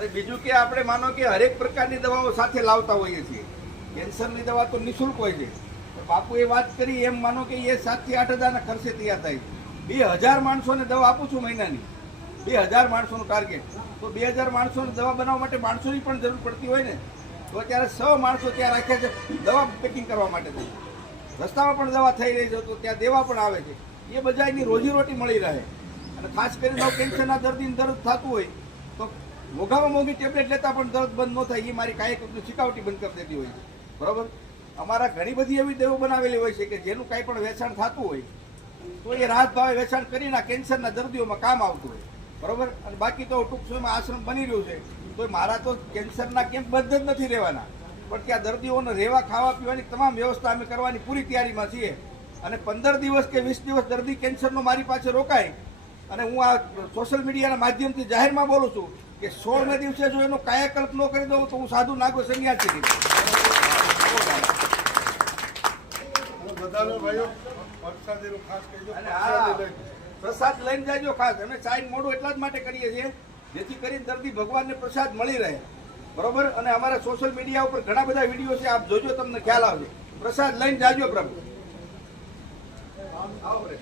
અને બીજું કે આપણે માનો કે હરેક પ્રકારની દવાઓ સાથે લાવતા હોઈએ છીએ. કેન્સરની દવા તો નિઃશુલ્ક હોય છે. બાપુએ વાત કરી એમ માનો કે એ 7 થી 8 હજારના ખર્ચે તૈયાર થાય છે. 2000 માણસોને દવા આપું છું મહિનાની, 2000 માણસોનું ટાર્ગેટ. તો 2000 માણસોને દવા બનાવવા માટે માણસોની પણ જરૂર પડતી હોય ને, તો અત્યારે 100 માણસો ત્યાં રાખ્યા છે દવા પેકિંગ કરવા માટે. રસ્તામાં પણ દવા થઈ રહી છે, તો ત્યાં દેવા પણ આવે છે. એ બધા એની રોજીરોટી મળી રહે. અને ખાસ કરીને કેન્સરના દર્દીને દર્દ થતું હોય તો મોંઘામાં મોંઘી ટેબ્લેટ લેતા પણ દર્દ બંધ ન થાય, એ મારી કાંઈ શિકાવટી બંધ કરી દેતી હોય છે. બરાબર. અમારા ઘણી બધી એવી દવાઓ બનાવેલી હોય છે કે જેનું કાંઈ પણ વેચાણ થતું હોય તો એ રાહત ભાવે વેચાણ કરીને કેન્સરના દર્દીઓમાં કામ આવતું હોય. બરાબર. અને બાકી તો ટૂંક સમયમાં આશ્રમ બની રહ્યું છે, તો મારા તો કેન્સરના કેમ્પ બંધ જ નથી રહેવાના, પણ ત્યાં દર્દીઓને રહેવા ખાવા પીવાની તમામ વ્યવસ્થા અમે કરવાની પૂરી તૈયારીમાં છીએ. અને 15 દિવસ કે 20 દિવસ દર્દી કેન્સરનો મારી પાસે રોકાય, અને હું આ સોશિયલ મીડિયાના માધ્યમથી જાહેરમાં બોલું છું કે 16મે દિવસે જો એનો કાયાકલ્પ ન કરી દઉં તો હું સાધુ નાગો સંન્યાસી પ્રસાદ લઈને જાજો ખાસ. અમે ચાય મોડું એટલા જ માટે કરીએ છીએ જેથી કરીને દર્દી ભગવાનને પ્રસાદ મળી રહે. બરોબર. અને અમારા સોશિયલ મીડિયા ઉપર ઘણા બધા વિડીયો છે, આપ જોજો, તમને ખ્યાલ આવશે. પ્રસાદ લઈને જાજો પ્રભુ. આવો રે.